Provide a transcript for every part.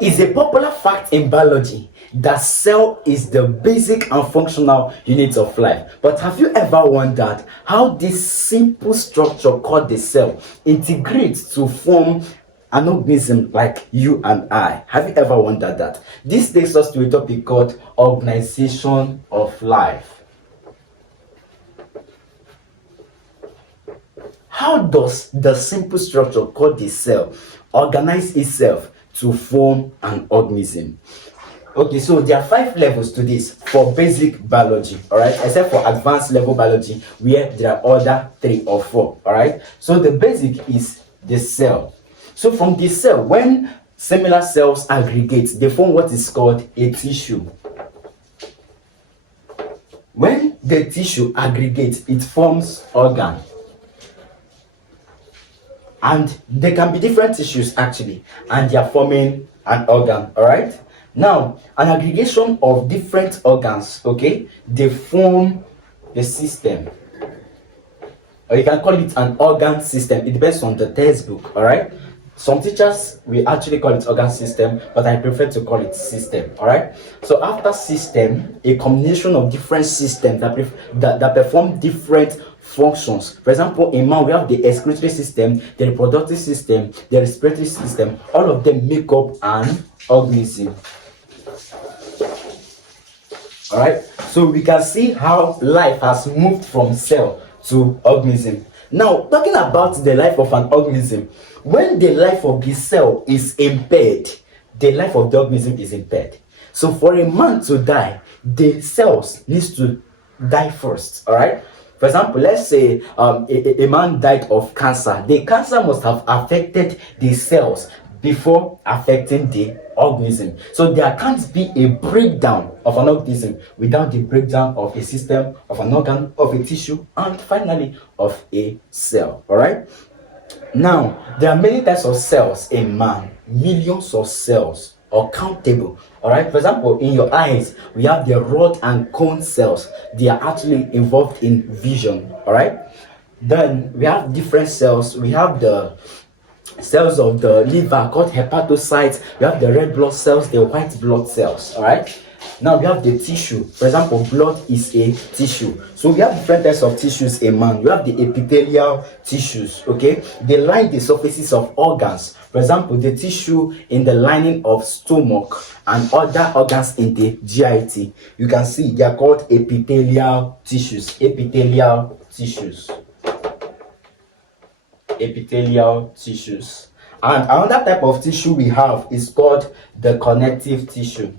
It's a popular fact in biology that cell is the basic and functional unit of life. But have you ever wondered how this simple structure called the cell integrates to form an organism like you and I? Have you ever wondered that? This takes us to a topic called organization of life. How does the simple structure called the cell organize itself to form an organism? Okay, so there are 5 levels to this for basic biology, all right, except for advanced level biology where there are other 3 or 4, all right. So the basic is the cell. So from the cell, when similar cells aggregate, they form what is called a tissue. When the tissue aggregates, it forms organ. And there can be different tissues actually, and they are forming an organ, all right. Now, an aggregation of different organs, okay, they form the system, or you can call it an organ system. It depends on the textbook, all right. Some teachers will actually call it organ system, but I prefer to call it system, all right. So after system, a combination of different systems that perform different functions. For example, in man, we have the excretory system, the reproductive system, the respiratory system. All of them make up an organism. All right, so we can see how life has moved from cell to organism. Now, talking about the life of an organism, when the life of the cell is impaired, the life of the organism is impaired. So for a man to die, the cells needs to die first, all right. For example, let's say a man died of cancer. The cancer must have affected the cells before affecting the organism. So there can't be a breakdown of an organism without the breakdown of a system, of an organ, of a tissue, and finally of a cell. All right. Now, there are many types of cells in man, millions of cells, or countable. All right. For example, in your eyes, we have the rod and cone cells. They are actually involved in vision. All right. Then we have different cells. We have the cells of the liver called hepatocytes. We have the red blood cells, the white blood cells. All right. Now we have the tissue. For example, blood is a tissue. So we have different types of tissues in man. We have the epithelial tissues. Okay, they line the surfaces of organs. For example, the tissue in the lining of stomach and other organs in the GIT. You can see they are called epithelial tissues. Epithelial tissues. Epithelial tissues. And another type of tissue we have is called the connective tissue.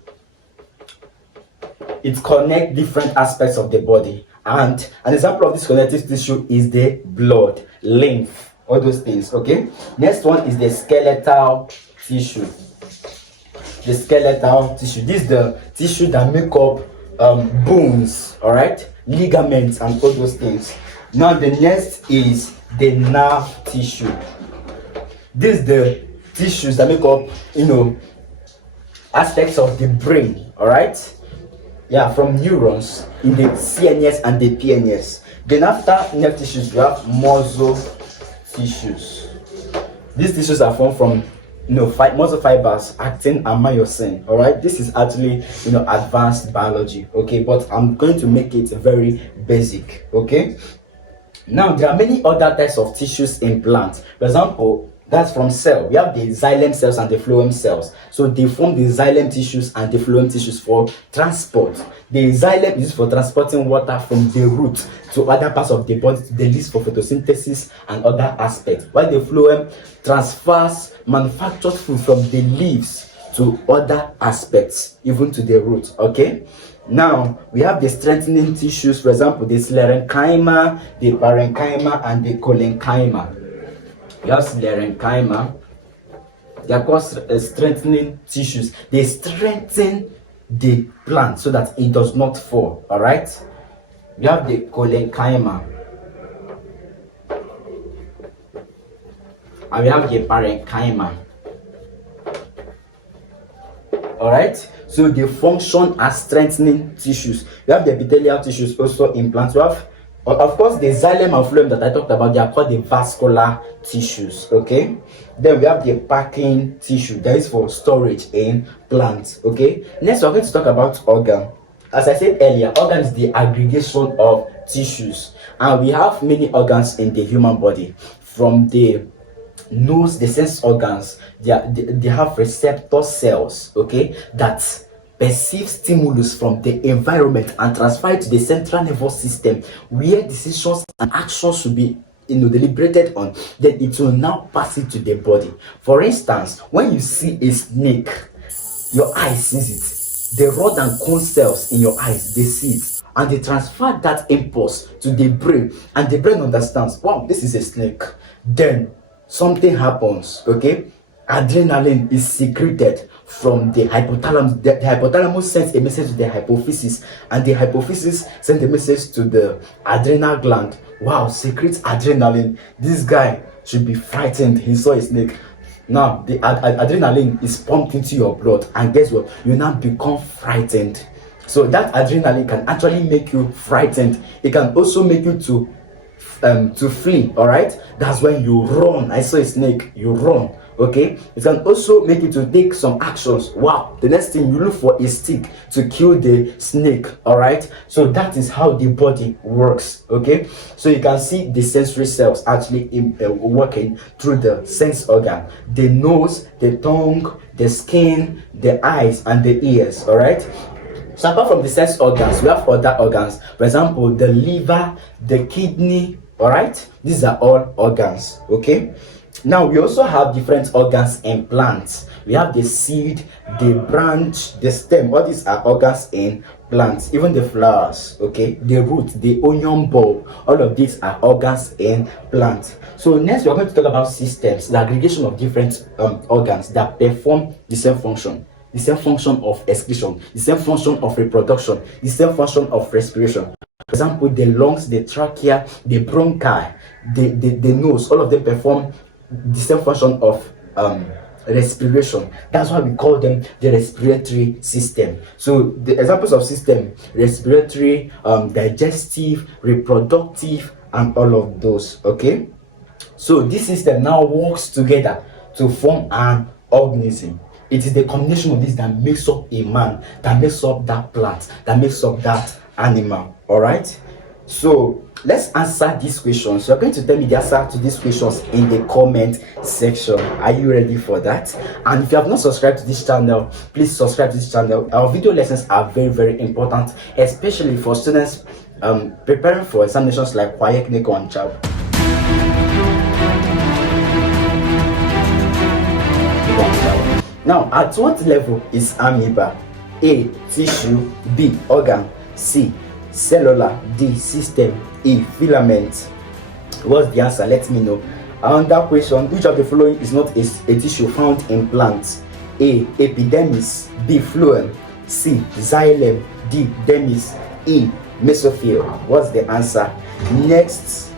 It connects different aspects of the body. And an example of this connective tissue is the blood, lymph, all those things. Okay. Next one is the skeletal tissue. The skeletal tissue. This is the tissue that make up bones, all right, ligaments, and all those things. Now the next is the nerve tissue. This is the tissues that make up, aspects of the brain, all right. Yeah, from neurons in the CNS and the PNS. Then after nerve tissues, we have muscle tissues. These tissues are formed from muscle fibers, actin and myosin. All right, this is actually advanced biology. Okay, but I'm going to make it very basic. Okay. Now there are many other types of tissues in plants. For example, that's from cell. We have the xylem cells and the phloem cells. So they form the xylem tissues and the phloem tissues for transport. The xylem is for transporting water from the root to other parts of the body, to the leaves for photosynthesis and other aspects. While the phloem transfers manufactured food from the leaves to other aspects, even to the root. Okay. Now we have the strengthening tissues. For example, the sclerenchyma, the parenchyma, and the cholenchyma. We have sclerenchyma. They are called strengthening tissues. They strengthen the plant so that it does not fall. All right. We have the cholenchyma, and we have the parenchyma. All right. So they function as strengthening tissues. We have the epithelial tissues also in plants. We have Of course, the xylem and phloem that I talked about, they are called the vascular tissues. Okay. Then we have the packing tissue that is for storage in plants. Okay. Next, we're going to talk about organ. As I said earlier, organ is the aggregation of tissues, and we have many organs in the human body. From the nose, the sense organs, they have receptor cells, okay, that perceive stimulus from the environment and transfer it to the central nervous system, where decisions and actions should be deliberated on. Then it will now pass it to the body. For instance, when you see a snake, your eye sees it. The rod and cone cells in your eyes, they see it, and they transfer that impulse to the brain, and the brain understands, wow, this is a snake. Then something happens, okay? Adrenaline is secreted from the hypothalamus. The hypothalamus sends a message to the hypophysis, and the hypophysis sends a message to the adrenal gland. Wow, secretes adrenaline. This guy should be frightened. He saw a snake. Now the adrenaline is pumped into your blood, and guess what? You now become frightened. So that adrenaline can actually make you frightened. It can also make you to flee. All right, that's when you run. I saw a snake, you run. Okay, it can also make you to take some actions. Wow, the next thing, you look for a stick to kill the snake. All right, so that is how the body works. Okay, so you can see the sensory cells actually working through the sense organ: the nose, the tongue, the skin, the eyes, and the ears. All right. So apart from the sense organs, we have other organs. For example, the liver, the kidney. All right, these are all organs. Okay. Now we also have different organs in plants. We have the seed, the branch, the stem. All these are organs in plants. Even the flowers, okay, the root, the onion bulb, all of these are organs in plants. So next we're going to talk about systems, the aggregation of different organs that perform the same function. The same function of excretion, the same function of reproduction, the same function of respiration. For example, the lungs, the trachea, the bronchi, the nose, all of them perform the same function of respiration. That's why we call them the respiratory system. So the examples of system: respiratory, digestive, reproductive, and all of those. Okay, so this system now works together to form an organism. It is the combination of this that makes up a man, that makes up that plant, that makes up that animal. All right, so let's answer these questions. You're going to tell me the answer to these questions in the comment section. Are you ready for that? And if you have not subscribed to this channel, please subscribe to this channel. Our video lessons are very, very important, especially for students preparing for examinations like WAEC, NECO, and JAMB. Now, at what level is amoeba? A, tissue; B, organ; C, cellular; D, system; E, filament. What's the answer? Let me know. Another question: which of the following is not a tissue found in plants? A, epidermis; B, phloem; C, xylem; D, dermis; E, mesophyll. What's the answer? Next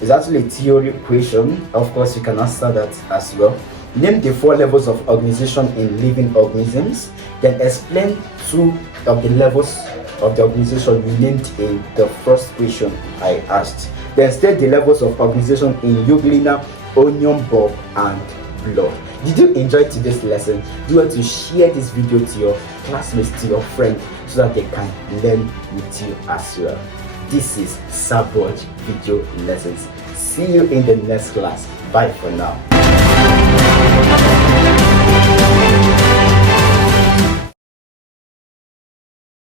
is actually a theory question. Of course, you can answer that as well. Name the 4 levels of organization in living organisms. Then explain 2 of the levels of the organization you named in the first question I asked. Then state the levels of organization in euglena, onion bulb, and blood. Did you enjoy today's lesson? Do you want to share this video to your classmates, to your friends, so that they can learn with you as well? This is Savage Video Lessons. See you in the next class. Bye for now.